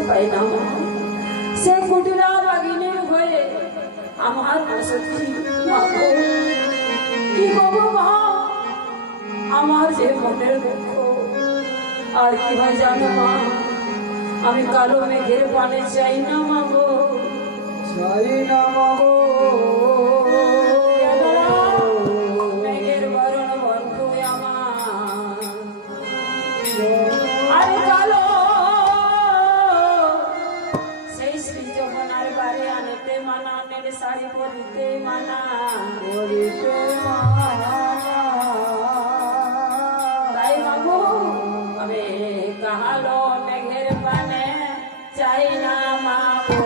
বুঝতে পারি না সে কুটিরা বাগিনীর হয়ে আমার সত্যি কি করবো মা, আমার যে মনের দুঃখ আর কি ভাই জানো মা, আমি কালো মেঘের পানে চাই না মাগো, চাই না মাগো, মেঘের বরণ বন্ধু আমার আরে কালো সেই শ্রী যমুনার বাড়ি আনতে মানা, নের শাড়ি পরিতে মানা, পরিতে মানা। তাই মাগো আমি কালো মেঘের পানে চাই না মাগো,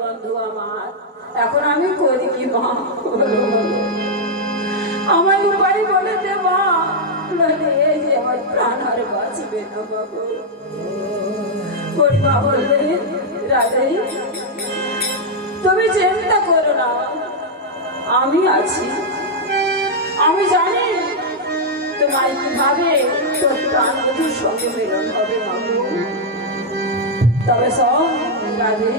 বন্ধু আমার এখন আমি করি কি মা, আমার উপায় বলে দে মা, নইলে এই যে আমার প্রাণ আর বাঁচবে না বাবু। পরিমা বললে রাধে তুমি চিন্তা করো না, আমি আছি, আমি জানি তোমার কিভাবে তোর প্রাণ বধুর সঙ্গে মিলন হবে বাবু। তবে সব রাধে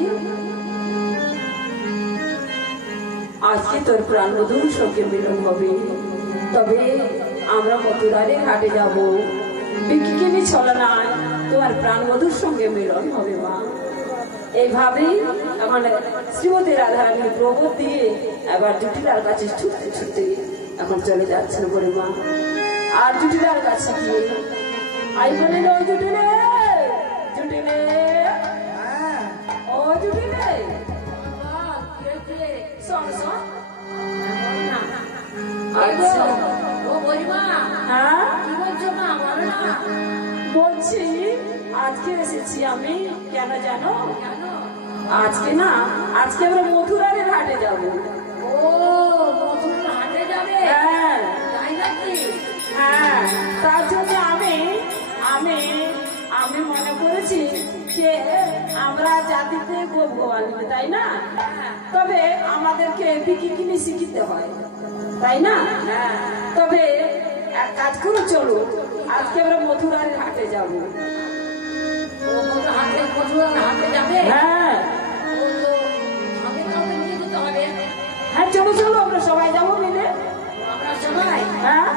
আজকে তোর প্রাণ বধুর সঙ্গে মিলন হবে, তবে আমরা মথুরারে ঘাটে যাব, বিকিনি ছলনায় তোমার প্রাণ বধুর সঙ্গে মিলন হবে মা। এইভাবেই আমার শ্রীমতী রাধারানীর প্রবোধ দিয়ে এবার জুটিলার কাছে ছুটতে ছুটতে এখন চলে যাচ্ছেন বলে মা। আর জুটিলার কাছে গিয়ে আই বলেন ওই জুটিলে, জুটিলে ও জুটিলে বলছি আজকে এসেছি আমি, কেন জানো? আজকে না, আজকে আমরা মথুরারে ঘাটে যাবো। হ্যাঁ হ্যাঁ, তার জন্য আমি আমি আমি মনে করেছি যে আমরা জাতিতে গোয়ালি, তাই না? তবে আমাদেরকে বিকিনি শিখিতে হয়, তাই না? তবে এক কাজ করে চলো, আজকে আমরা মথুরার ঘাটে যাব। হ্যাঁ হ্যাঁ, চলো চলো, আমরা সবাই যাবো মিলে। হ্যাঁ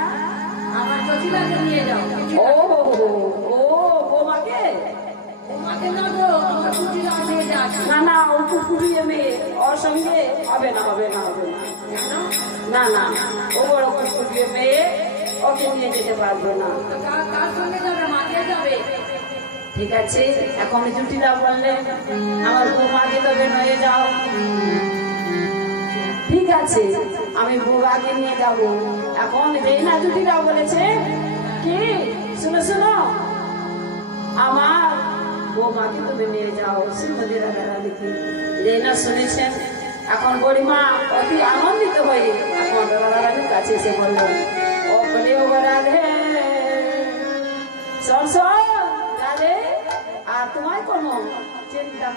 ও ও বোমাকে না না, ও কুকুরিয়ে মেয়ে, ওর সঙ্গে হবে না হবে না হবে না, না না, ও বড় কুকুরিয়ে মেয়ে, ওকে নিয়ে যেতে পারবো না। ঠিক আছে, এখন জুটিরা বললে আমার বৌমাকে তবে নয়ে যাও। ঠিক আছে, আমি বৌমাকে নিয়ে যাব। এখন যেই না জুটিরা বলেছে কি, শুনো শুনো, আমার বৌমাকে তবে নিয়ে যাও শ্রীমতী রাধারানীকে। যেই না শুনেছেন, এখন বুড়িমা অতি আনন্দিত হয়ে এখন রাধারানীর কাছে এসে বললেন, ও বলে ও রাধে, শোন শোন রাধে, আর তোমার কোনো চিন্তা